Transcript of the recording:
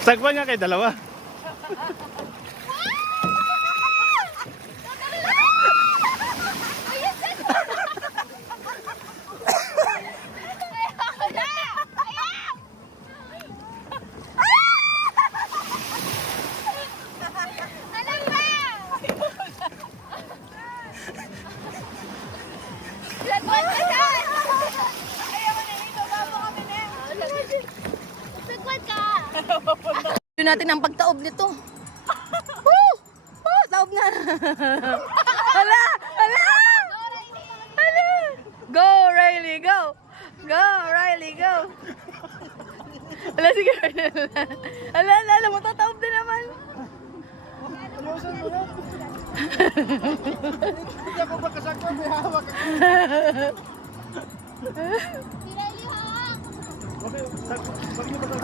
Sagwan nga kay dalawa. Natin ang pagtaob nito. Woo! Oh, taob na. Hala! Hala! Hala! Go, Riley, go! Go, Riley, go! Hala, sige. Hala, hala, matataob na naman. Hindi ako magkasagwan, may hawak ako. Si Riley hawak. Okay, sagwan mo ba